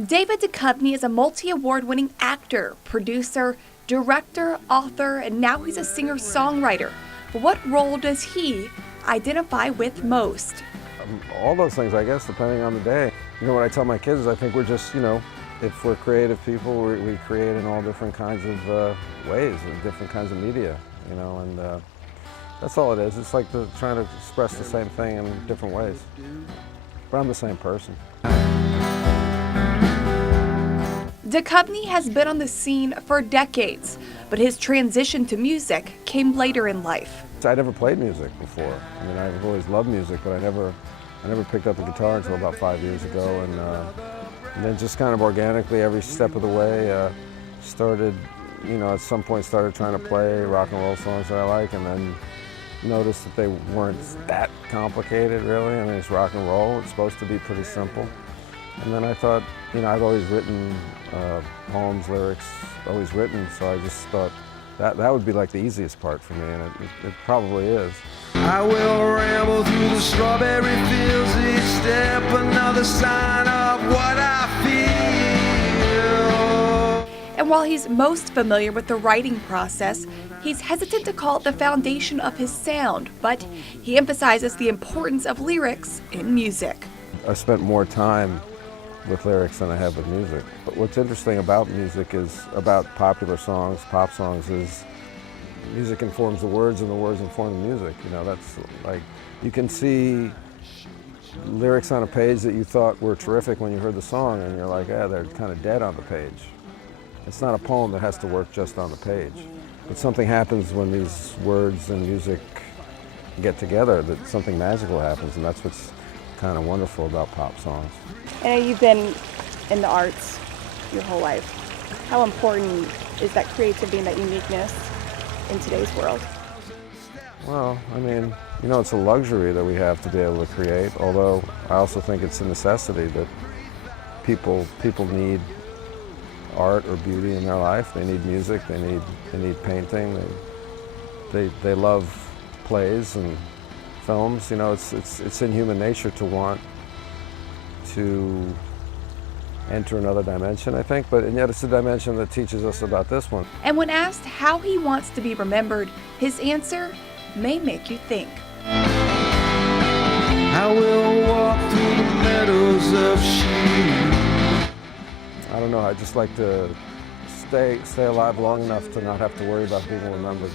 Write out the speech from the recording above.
David Duchovny is a multi-award-winning actor, producer, director, author, and now he's a singer-songwriter. But what role does he identify with most? All those things, I guess, depending on the day. You know, what I tell my kids is I think we're just, if we're creative people, we create in all different kinds of ways, and different kinds of media, and that's all it is. It's like trying to express the same thing in different ways. But I'm the same person. Duchovny has been on the scene for decades, but his transition to music came later in life. I never played music before. I mean, I've always loved music, but I never picked up the guitar until about 5 years ago, and then just kind of organically, every step of the way, started, at some point started trying to play rock and roll songs that I like, and then noticed that they weren't that complicated, really. I mean, it's rock and roll. It's supposed to be pretty simple. And then I thought, I've always written poems, lyrics, always written, so I just thought that would be like the easiest part for me, and it probably is. I will ramble through the strawberry fields each step, another sign of what I feel. And while he's most familiar with the writing process, he's hesitant to call it the foundation of his sound, but he emphasizes the importance of lyrics in music. I spent more time with lyrics than I have with music. But what's interesting about music is, about popular songs, pop songs, is music informs the words and the words inform the music. That's like, you can see lyrics on a page that you thought were terrific when you heard the song, and you're like, yeah, they're kind of dead on the page. It's not a poem that has to work just on the page. But something happens when these words and music get together, that something magical happens, and that's what's kind of wonderful about pop songs. I know you've been in the arts your whole life. How important is that creativity and that uniqueness in today's world? Well, I mean, it's a luxury that we have to be able to create, although I also think it's a necessity that people need art or beauty in their life. They need music, they need painting, they love plays and films. It's in human nature to want to enter another dimension, I think, and yet it's a dimension that teaches us about this one. And when asked how he wants to be remembered, his answer may make you think. I will walk through the meadows of sheep. I don't know, I just like to stay alive long enough to not have to worry about being remembered.